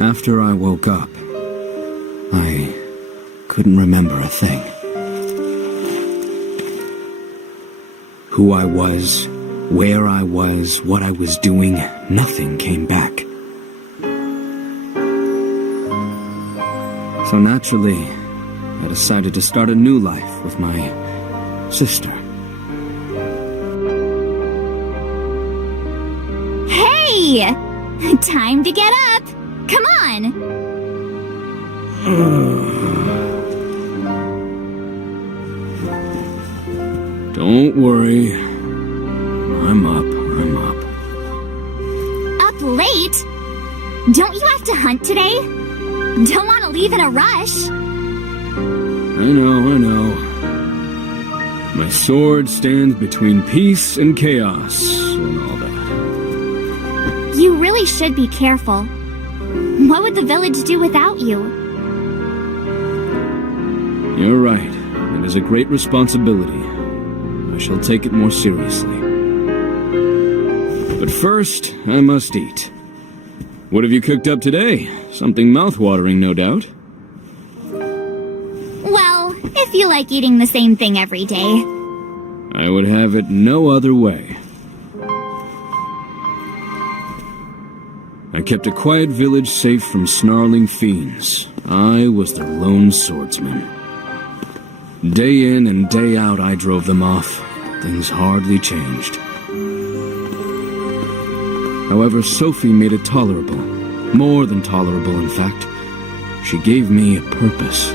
After I woke up, I couldn't remember a thing. Who I was, where I was, what I was doing, nothing came back. So naturally, I decided to start a new life with my sister. Hey! Time to get up! Come on! Don't worry. I'm up. Up late? Don't you have to hunt today? Don't want to leave in a rush. I know. My sword stands between peace and chaos and all that. You really should be careful. What would the village do without you? You're right. It is a great responsibility. I shall take it more seriously. But first, I must eat. What have you cooked up today? Something mouth-watering, no doubt. Well, if you like eating the same thing every day. I would have it no other way. I kept a quiet village safe from snarling fiends. I was their lone swordsman. Day in and day out I drove them off. Things hardly changed. However, Sophie made it tolerable. More than tolerable, in fact. She gave me a purpose.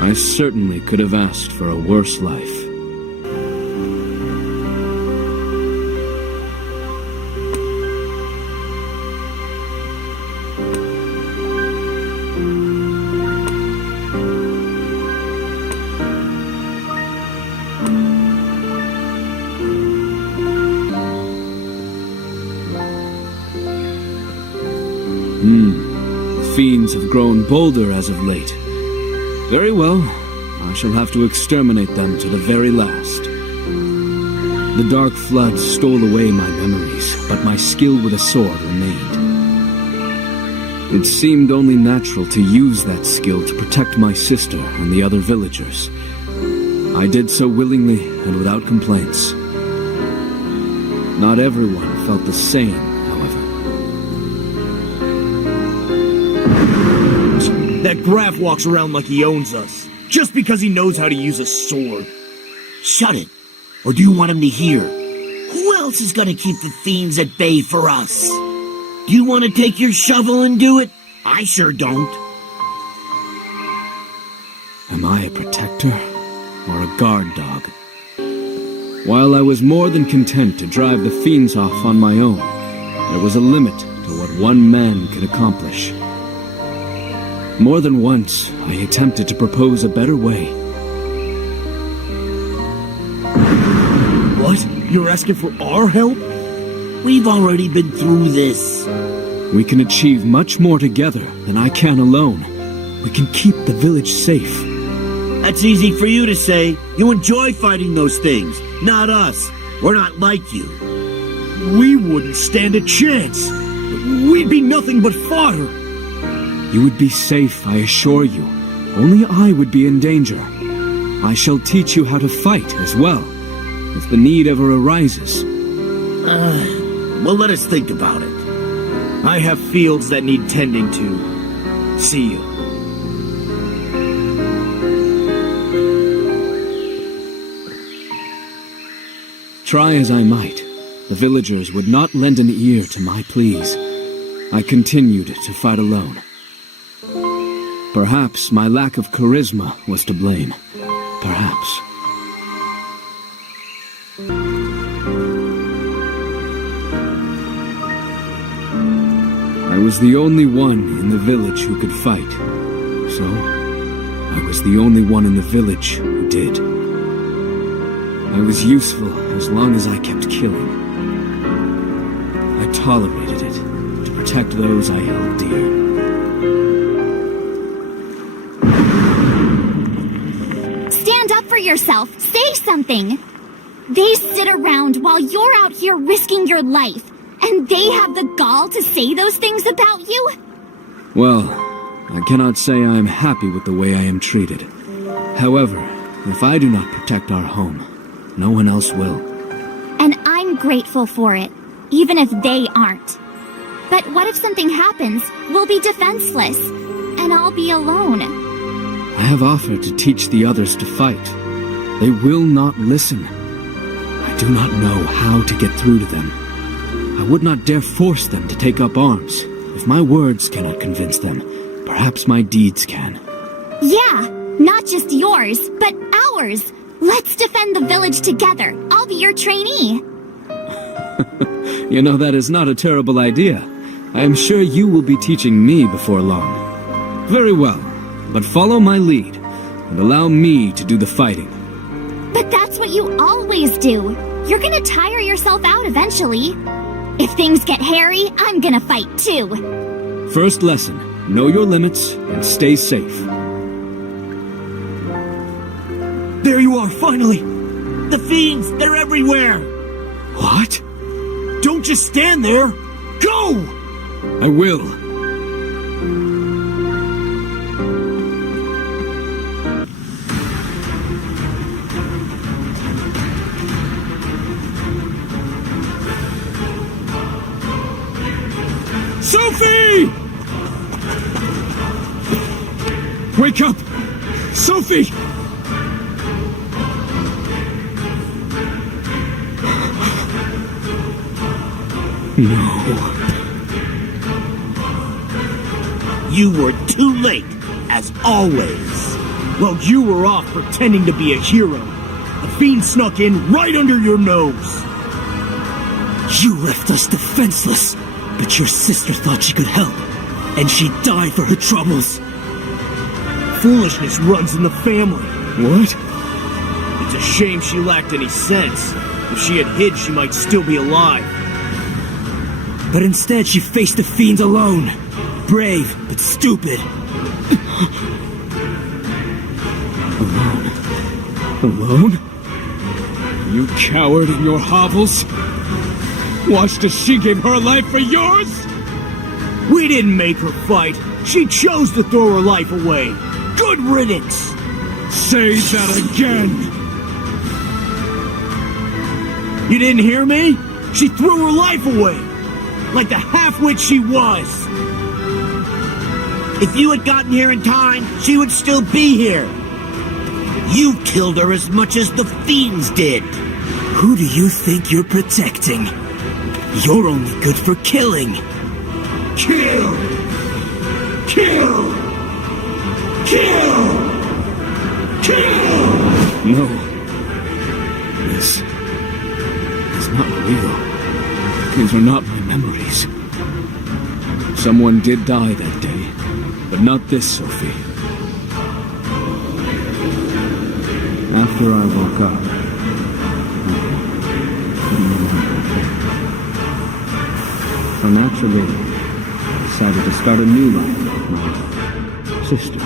I certainly could have asked for a worse life. Fiends have grown bolder as of late. Very well, I shall have to exterminate them to the very last. The dark flood stole away my memories, but my skill with a sword remained. It seemed only natural to use that skill to protect my sister and the other villagers. I did so willingly and without complaints. Not everyone felt the same, however. That Graf walks around like he owns us, just because he knows how to use a sword. Shut it, or do you want him to hear? Who else is gonna keep the fiends at bay for us? Do you want to take your shovel and do it? I sure don't. Am I a protector or a guard dog? While I was more than content to drive the fiends off on my own, there was a limit to what one man could accomplish. More than once, I attempted to propose a better way. What? You're asking for our help? We've already been through this. We can achieve much more together than I can alone. We can keep the village safe. That's easy for you to say. You enjoy fighting those things, not us. We're not like you. We wouldn't stand a chance. We'd be nothing but fodder. You would be safe, I assure you. Only I would be in danger. I shall teach you how to fight as well, if the need ever arises. Well, let us think about it. I have fields that need tending to. See you. Try as I might, the villagers would not lend an ear to my pleas. I continued to fight alone. Perhaps my lack of charisma was to blame. Perhaps. I was the only one in the village who could fight, so I was the only one in the village who did. I was useful as long as I kept killing. I tolerated it to protect those I held dear. Stand up for yourself. Say something. They sit around while you're out here risking your life, and they have the gall to say those things about you? Well, I cannot say I am happy with the way I am treated. However, if I do not protect our home, no one else will. And I'm grateful for it, even if they aren't. But what if something happens? We'll be defenseless, and I'll be alone. I have offered to teach the others to fight. They will not listen. I do not know how to get through to them. I would not dare force them to take up arms. If my words cannot convince them, perhaps my deeds can. Yeah, not just yours, but ours. Let's defend the village together. I'll be your trainee. You know, that is not a terrible idea. I am sure you will be teaching me before long. Very well, but follow my lead, and allow me to do the fighting. But that's what you always do. You're gonna tire yourself out eventually. If things get hairy, I'm gonna fight too. First lesson, know your limits and stay safe. There you are, finally! The fiends, they're everywhere! What? Don't just stand there! Go! I will. Sophie! Wake up! Sophie! No. You were too late, as always. While you were off pretending to be a hero, the fiend snuck in right under your nose. You left us defenseless, but your sister thought she could help, and she died for her troubles. Foolishness runs in the family. What? It's a shame she lacked any sense. If she had hid, she might still be alive. But instead she faced the fiends alone. Brave, but stupid. Alone? You coward in your hovels? Watched as she gave her life for yours? We didn't make her fight. She chose to throw her life away. Good riddance! Say that again! You didn't hear me? She threw her life away. Like the half-wit she was. If you had gotten here in time, she would still be here. You killed her as much as the fiends did. Who do you think you're protecting? You're only good for killing. Kill! Kill! Kill! Kill! No. This is not real. These are not my memories. Someone did die that day, but not this Sophie. After I woke up, so naturally, I decided to start a new life with my sister.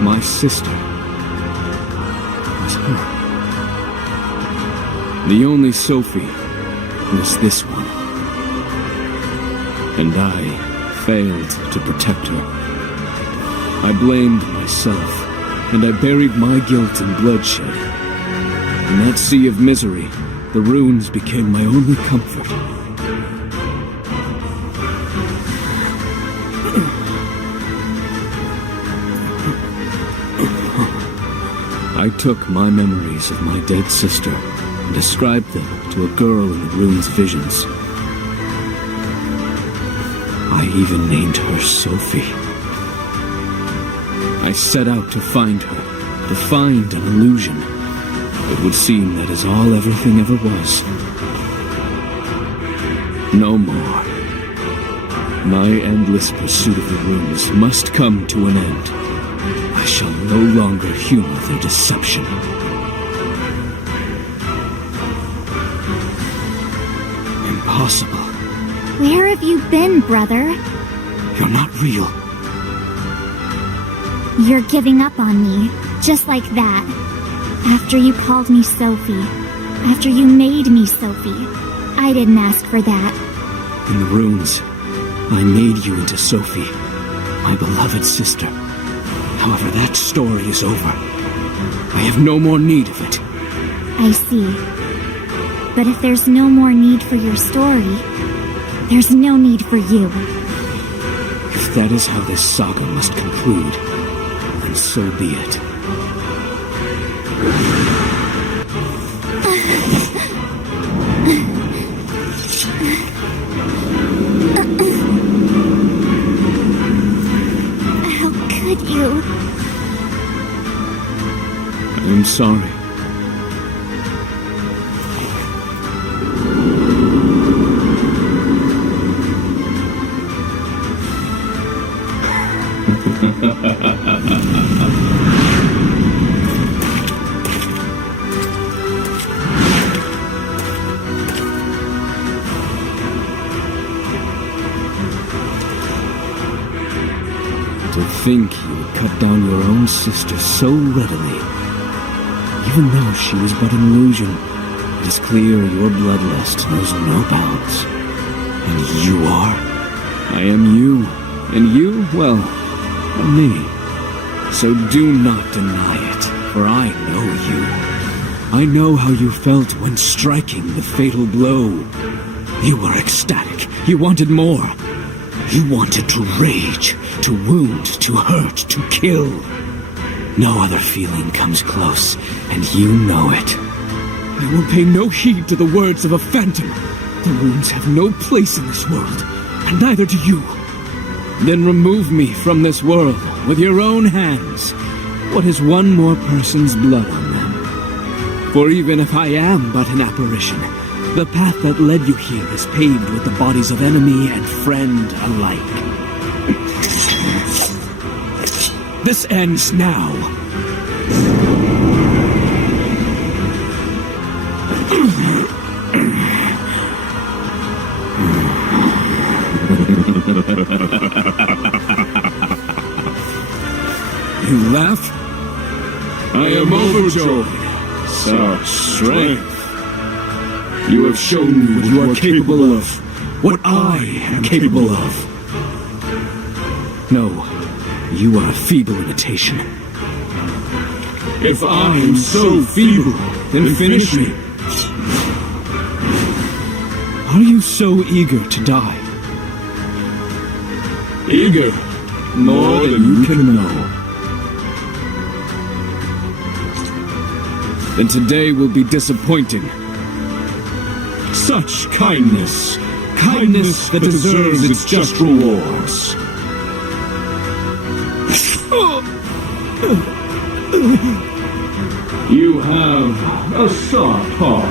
My sister was her. The only Sophie was this one. And I failed to protect her. I blamed myself, and I buried my guilt in bloodshed. In that sea of misery, the runes became my only comfort. I took my memories of my dead sister and ascribed them to a girl in the rune's visions. I even named her Sophie. I set out to find her, to find an illusion. It would seem that is all everything ever was. No more. My endless pursuit of the runes must come to an end. I shall no longer humor their deception. Impossible. Where have you been, brother? You're not real. You're giving up on me, just like that. After you called me Sophie. After you made me Sophie. I didn't ask for that. In the runes, I made you into Sophie, my beloved sister. However, that story is over. I have no more need of it. I see. But if there's no more need for your story, there's no need for you. If that is how this saga must conclude, then so be it. How could you? I'm sorry. To think you would cut down your own sister so readily. Even though she was but an illusion, it is clear your bloodlust knows no bounds. And you are. I am you. And you, well, are me. So do not deny it, for I know you. I know how you felt when striking the fatal blow. You were ecstatic. You wanted more. You wanted to rage, to wound, to hurt, to kill. No other feeling comes close, and you know it. I will pay no heed to the words of a phantom. The runes have no place in this world, and neither do you. Then remove me from this world with your own hands. What is one more person's blood on them? For even if I am but an apparition, the path that led you here is paved with the bodies of enemy and friend alike. This ends now. You laugh? I am overjoyed. Such strength. You have shown me what you are capable of, what I am capable of. No, you are a feeble imitation. If I am so feeble, then finish me. Are you so eager to die? Eager, more than you can know. Then today will be disappointing. Such kindness, kindness that deserves its just rewards. You have a soft heart.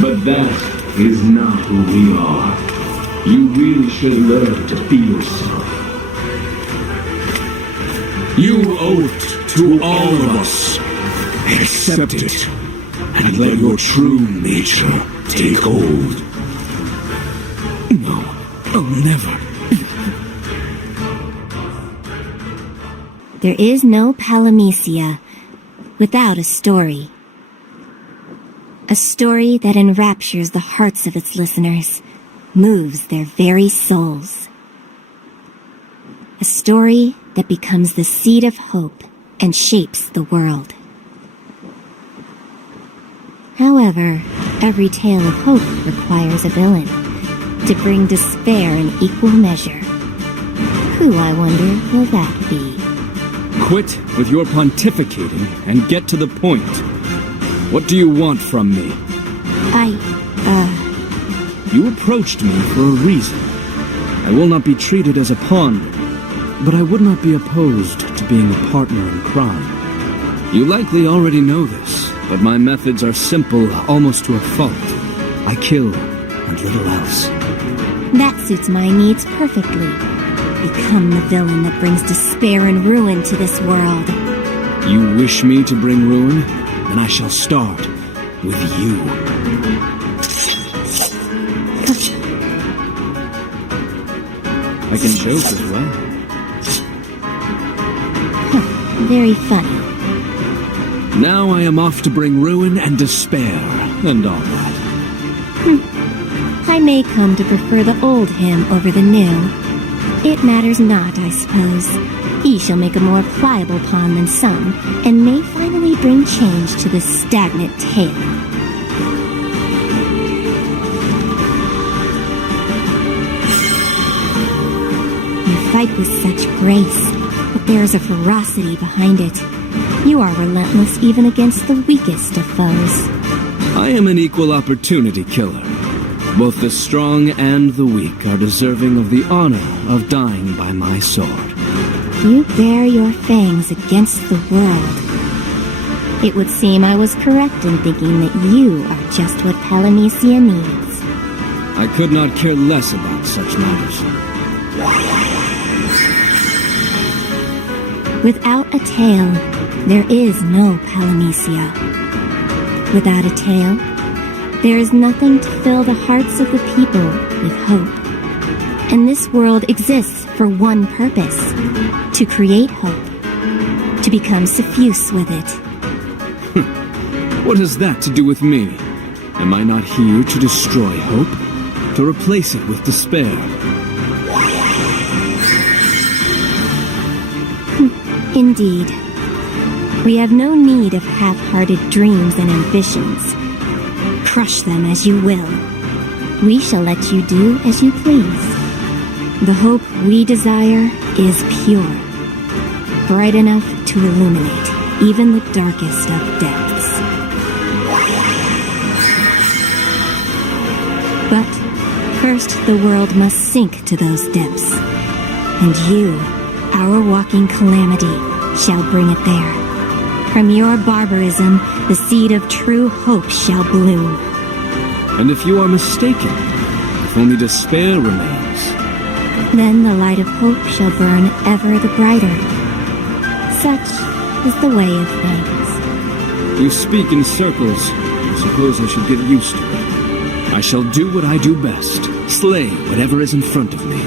But that is not who we are. You really should learn to be yourself. You owe it to all of us. Accept it, and let your true nature take hold. No, I'll never. There is no Palamecia without a story. A story that enraptures the hearts of its listeners, moves their very souls. A story that becomes the seed of hope and shapes the world. However, every tale of hope requires a villain to bring despair in equal measure. Who, I wonder, will that be? Quit with your pontificating and get to the point. What do you want from me? You approached me for a reason. I will not be treated as a pawn. but I would not be opposed to being a partner in crime. You likely already know this, but my methods are simple almost to a fault. I kill and little else. That suits my needs perfectly. Become the villain that brings despair and ruin to this world. You wish me to bring ruin? Then I shall start with you. I can joke as well. Very funny. Now I am off to bring ruin and despair, and all that. I may come to prefer the old him over the new. It matters not, I suppose. He shall make a more pliable pawn than some, and may finally bring change to this stagnant tale. You fight with such grace, but there is a ferocity behind it. You are relentless even against the weakest of foes. I am an equal opportunity killer. Both the strong and the weak are deserving of the honor of dying by my sword. You bare your fangs against the world. It would seem I was correct in thinking that you are just what Palamecia needs. I could not care less about such matters. Without a tale, there is no Palamecia. Without a tale, there is nothing to fill the hearts of the people with hope. And this world exists for one purpose: to create hope, to become suffuse with it. What has that to do with me? Am I not here to destroy hope? To replace it with despair? Indeed. We have no need of half-hearted dreams and ambitions. Crush them as you will. We shall let you do as you please. The hope we desire is pure, bright enough to illuminate even the darkest of depths. But first the world must sink to those depths, and you, our walking calamity, shall bring it there. From your barbarism, the seed of true hope shall bloom. And if you are mistaken, if only despair remains, then the light of hope shall burn ever the brighter. Such is the way of things. you speak in circles. I suppose I should get used to it. I shall do what I do best, slay whatever is in front of me.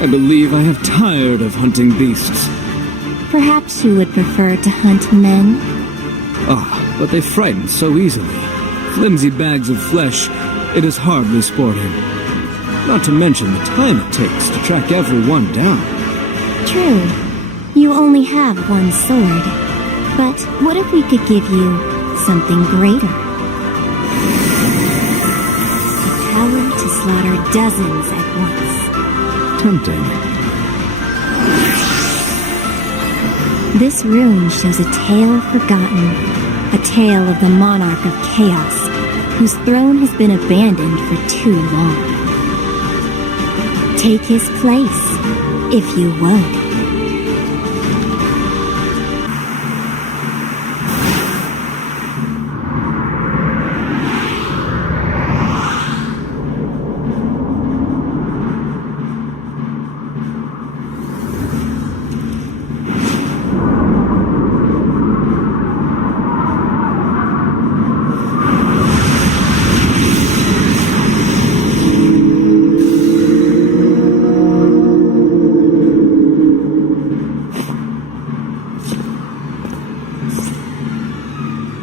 I believe I have tired of hunting beasts. Perhaps you would prefer to hunt men? Ah, but they frighten so easily. Flimsy bags of flesh, it is hardly sporting. Not to mention the time it takes to track everyone down. True. You only have one sword. But what if we could give you something greater? The power to slaughter dozens at once. Tempting. This rune shows a tale forgotten, a tale of the monarch of chaos, whose throne has been abandoned for too long. Take his place, if you would.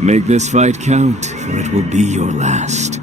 Make this fight count, for it will be your last.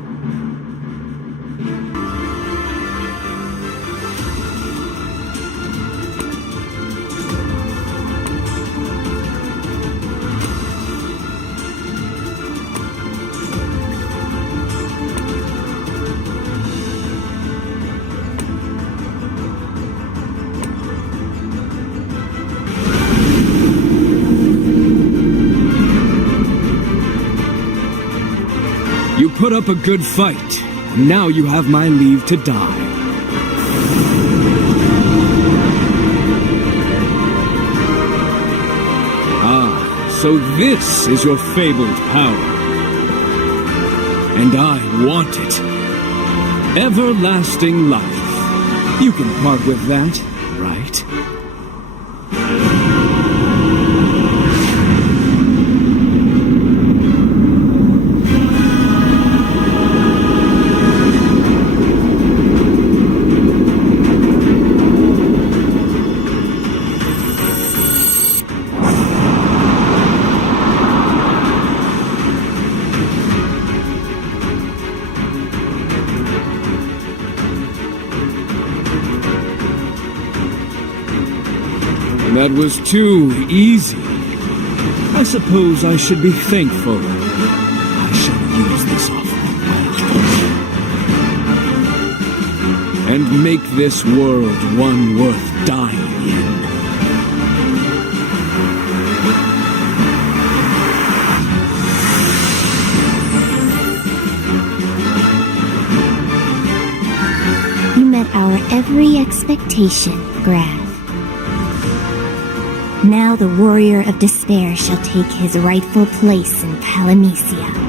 put up a good fight, and now you have my leave to die. So this is your fabled power. And I want it. Everlasting life. You can part with that, right? That was too easy. I suppose I should be thankful. I shall use this offering well. And make this world one worth dying in. You met our every expectation, Graf. Now the warrior of despair shall take his rightful place in Palamecia.